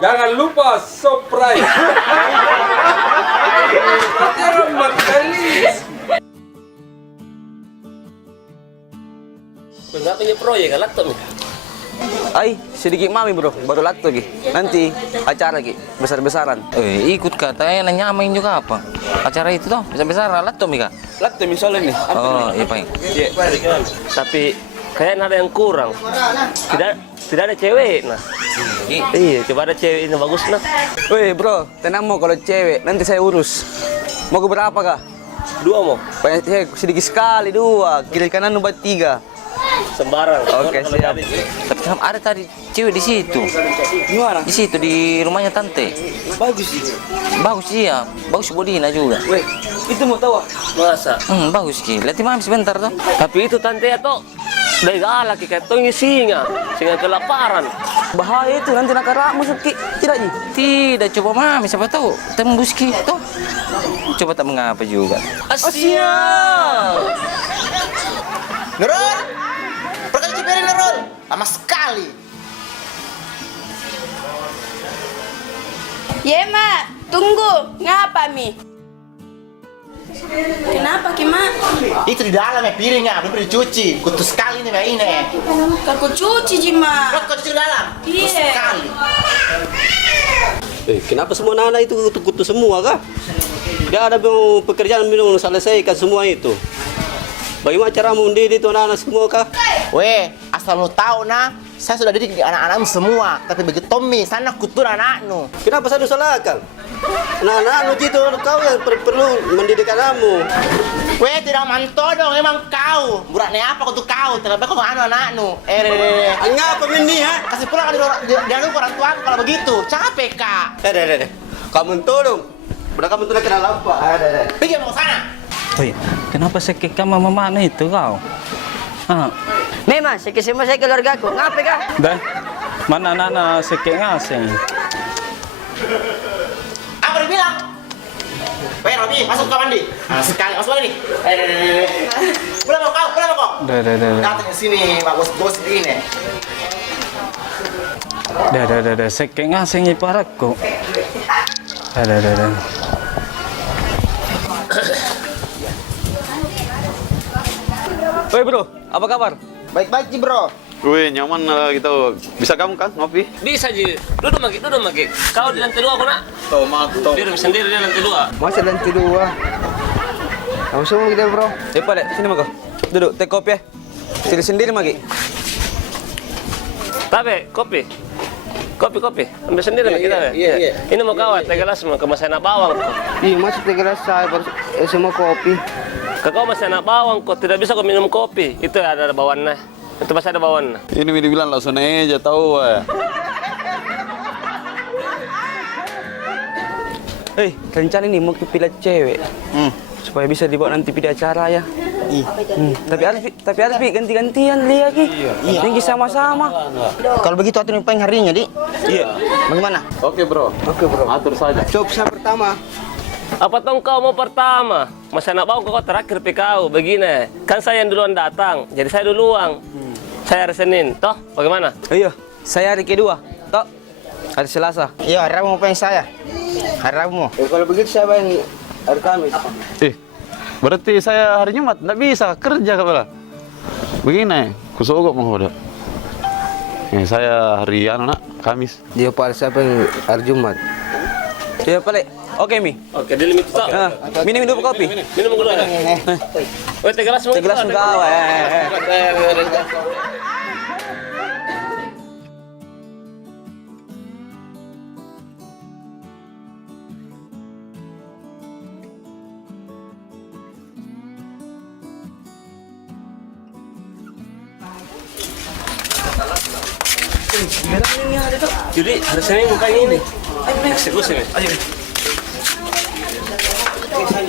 Jangan lupa subscribe. Terima kasih. Enggak punya proyek kan laptop nih. Ay, sedikit mami bro, baru lato lagi. Nanti acara lagi, besar-besaran. Ikut katanya nyamain juga apa? Acara itu toh, besar-besaran laptop Mika. Lato misalnya nih. Oh, iya Pak. Tapi kayaknya ada yang kurang. Tidak ada cewek nah. Iya, coba ada cewek ini bagus nah. Weh bro, tenang mau kalau cewek, nanti saya urus. Mau ke berapa kah? 2 mau. Banyak sedikit sekali, 2. Kiri kanan nomor 3. Sembarang. Oke, siap. Tapi ada tadi cewek di situ. Gimana? Di situ di rumahnya tante. Bagus sih. Bagus iya, bagus bodina juga. Weh, itu mau tahu? Masa? Bagus Ki. Lihat mami sebentar toh. Tapi itu tante ya toh. Dari galak kayak tongnya singa kelaparan. Bahaya itu nanti nak kerak masuk Ki. Tidak Ji? Tidak, coba mami siapa tahu tembus Ki toh. Coba tak mengapa juga. Siap. Nurul, pergi cipirin Nurul, lama sekali. Ye mak, tunggu. Ngapa mi? Kenapa Ki mak? Itu di dalam ya piringnya, belum dicuci. Kutu sekali nih mbak ini. Aku cuci Ji mak. Kau cuci di dalam? Kutu Iya. sekali. Kenapa semua anak-anak itu kutu-kutu semua kah? Dia ada pekerjaan minum selesaikan semua itu. Bagaimana cara mendidik itu anak-anak semua kah? Weh, asal lu tahu nah, saya sudah didik anak-anakmu semua. Tapi begitu Tommy, sana kutur anakmu. Kenapa saya disalahkan? Anak-anak itu kau yang perlu mendidik anakmu. Weh, tidak mantodong emang kau. Buraknya apa kau tuh kau? Terlebih kau anak-anakmu. Ngapa ini ha? Kasih pulang dia orang tua kalau begitu. Capek kak. Kamu tolong. Udah kamu tuh kena lampa. Pergi mau sana. Woi, kenapa sekek kamu mama itu kau? Memang sekek semua saya keluarga aku. Ngapa kah? Dah, mana anak sekek ngaseng? Apa dia bilang? Weh, Robi, masuk ke mandi. Sekali, masuk lagi nih. Pulang mau kau, pulang mau kau. Dah. Datang ke sini, Pak Bos ini. Dah, sekek ngaseng iparatku. Dah. Weh bro, apa kabar? Baik-baik sih bro. Wih, nyaman lah gitu. Bisa kamu kan ngopi? Bisa Ji. Duduk maki. Kau di lantai 2 aku nak. Tuh, mantap. Biar sendiri di lantai 2. Masa lantai 2. Langsung kita bro. Pak, sini mako. Duduk, teh kopi ya. Sendiri maki. Tapi kopi. Ambil sendiri maki kita. Iya. Ini mau kawat, 3 gelas mau kemasan bawang. Iya, masuk 3 gelas saya baru semua kopi. Kau masih anak bawang, kok tidak bisa kau minum kopi. Itu ada bawaannya. Itu masih ada bawaannya. Ini dibilang langsung aja tahu ya. Hei, rencana ini mau pilih cewek. Supaya bisa dibawa nanti di acara ya. Tapi harus ganti-gantian lihat lagi. Tinggi sama-sama. Kalau begitu atur yang harinya, Di. Iya. Bagaimana? Oke, bro. Atur saja. Coba saya pertama. Apa tong kau mau pertama? Masa anak bawang kau terakhir kau. Begini, kan saya yang duluan datang, jadi saya duluan. Saya hari Senin, toh? Bagaimana? Iya, saya hari kedua. Tok. Hari Selasa. Iya, hari Rabu mau pengen saya. Hari Rabu mau. Kalau begitu saya pengen hari Kamis. Berarti saya hari Jumat nggak bisa kerja kepala. Begini, kusogok mau udah. Saya hari nak Kamis. Dia pada saya pengen hari Jumat. Iya, Pak. Oke, Mi. Oke, di limit toh. Minum dulu kopi. Minum dulu ya. Woi, 3 gelas mau. 3 gelas kau. Jadi hari Senin mukanya ini. Eksekusi nih. Ayo.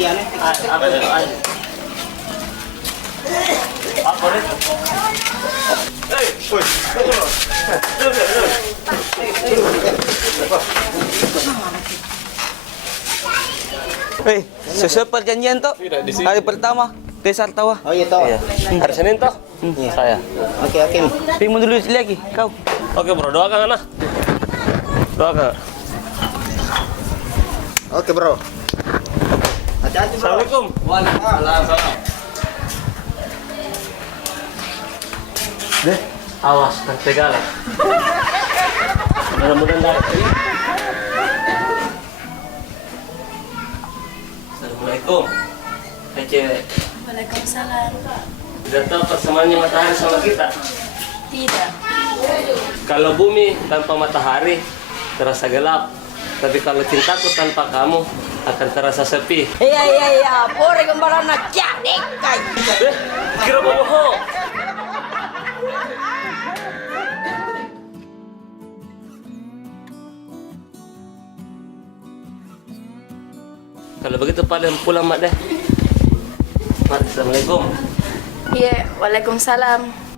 Apa nih? Hei, sesuai perjanjian toh? Hari pertama, tes hartawa. Oh iya toh. Hari Senin toh? Saya. Oke. Tapi mau dulu lagi, kau. Oke bro, doakan anak. Doa Kak. Oke bro. Hati-hati bro. Assalamualaikum. Waalaikumsalam. Deh, awas kan galak. Mudah-mudahan dapat ini. Assalamualaikum. Hai cewek. Waalaikumsalam. Tidak tahu persamaannya matahari sama kita. Tidak. Kalau bumi tanpa matahari terasa gelap, tapi kalau cintaku tanpa kamu akan terasa sepi. Iya, pore gambaran na kya dekai. Kira bohong. Kalau begitu pulang mak deh. Mak, assalamualaikum. Iya, waalaikumsalam.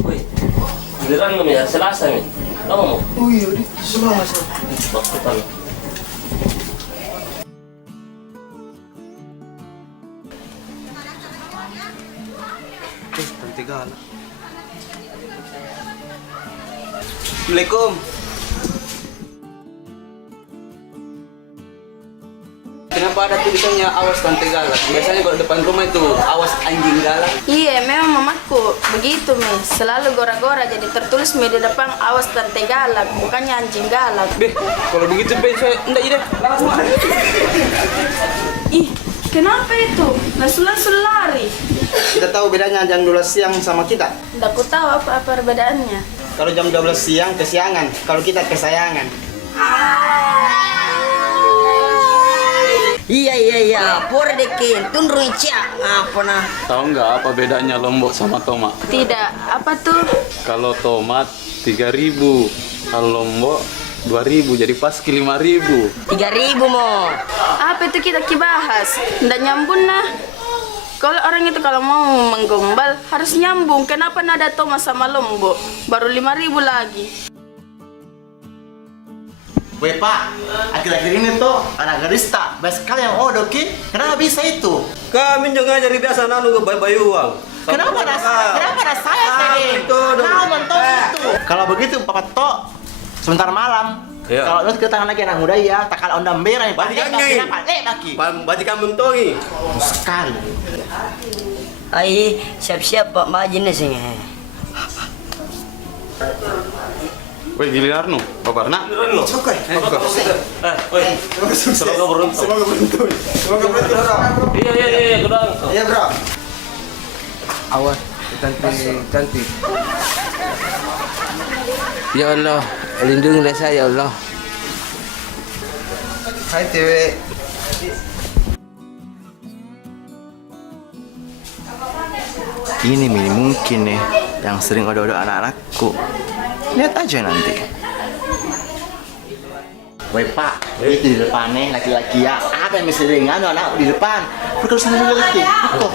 Woi, giliran lo ya Selasa nih. Kamu mau? Oh iya, Selasa. Hospital. Nanti galak. Assalamualaikum. Kenapa ada tulisannya awas tante galak? Biasanya kalau depan rumah itu awas anjing galak. Iya, memang mamaku begitu mi. Selalu gora-gora jadi tertulis mi di depan awas tante galak, bukannya anjing galak. Beh, kalau begitu beh saya enggak jadi. Ih, kenapa itu? Langsung lari. Kita tahu bedanya jam 12 siang sama kita. Tidak ku tahu apa perbedaannya. Kalau jam 12 siang kesiangan, kalau kita kesayangan. Iya, pore dekin, tundru ica. Apa nah? Tahu nggak apa bedanya lombok sama tomat? Tidak, apa tuh? Kalau tomat 3.000, kalau lombok 2.000, jadi pas ke 5.000. 3.000 mo. Apa itu kita kibahas? Tidak nyambung nah. Kalau orang itu kalau mau menggombal harus nyambung. Kenapa nada Thomas sama Lombok? Baru 5.000 lagi. Weh Pak, akhir-akhir ini tuh anak garista, banyak sekali yang odok ki. Kenapa bisa itu? Kami juga jadi biasa nanu ke bayi uang. Kenapa ada saya sini? Kau mentok itu. Kalau begitu Papa Tok, sebentar malam. Iya. Kalau lu kita tangan lagi anak muda ya, tak kalah ondam merah. Balikannya. Baki. Bajikan mentongi. Sekali. Ai, siap-siap Pak Majin sing. Woi, giliran nu, Bapak nak. Giliran lo. Oke. Woi. Semoga beruntung. Semoga beruntung. Semoga beruntung, Bro. Iya, kedang. Iya, Bro. Awas, cantik. Ya Allah, lindungilah saya ya Allah. Hai cewek. Ini mungkin nih yang sering odol-odol anak-anakku. Lihat aja nanti. Woi Pak, itu di depan nih laki-laki ya. Ada yang sering anak di depan. Betul sana lagi. Betul.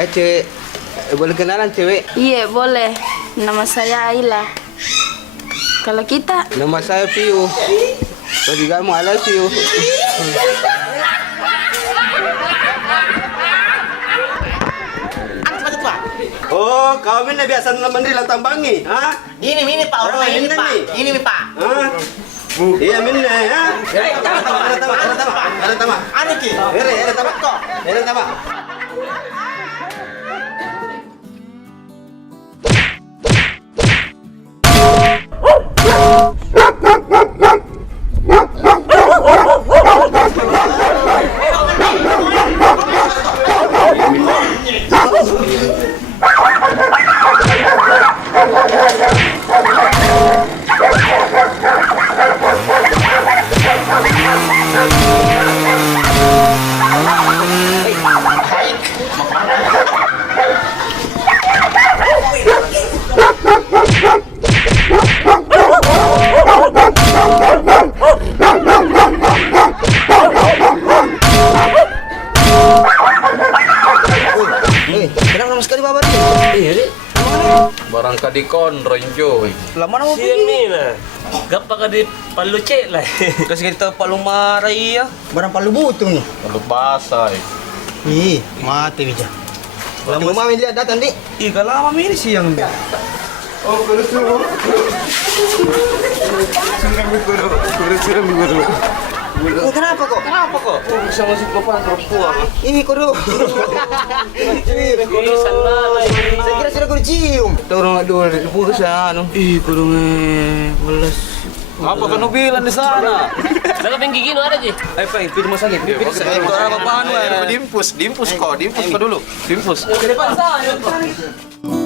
Cewek, boleh kenalan cewek? Iya, boleh. Nama saya Aila. Kalau kita, Nama saya Piu. Bagi kamu I love you. Anak Pak. Oh, kau ini biasa nemenin latang bangi, ha? Ini Pak, orang ini Pak. Ini Pak. Hah? Iya minne, ha? Ada tama. Anu ki. Ada tama kok. Ada tama. Kenapa lama sekali bapak ini? Iya, Dik. Barangka di konroin joy. Lama nama Siang ni lah. Gapa ka di palucek lah. Kasi kita palu marah iya. Barang palu butung nih. Lalu basah. Ih, mati bija. Lama mami lihat datang nih. Ih, kalau lama ini siang dia. Kenapa kok? Kenapa kok? Sama si bapak perempuan. Ih, kudu. Saya kira sudah kudu cium. Dorong dulu di sana. Ih, kurang belas. Apa kan bilang di sana? Dalam yang gigi nu ada sih. Ayo, Pak, pergi rumah sakit. Dimpus kok dulu. Dimpus. Ke depan sana.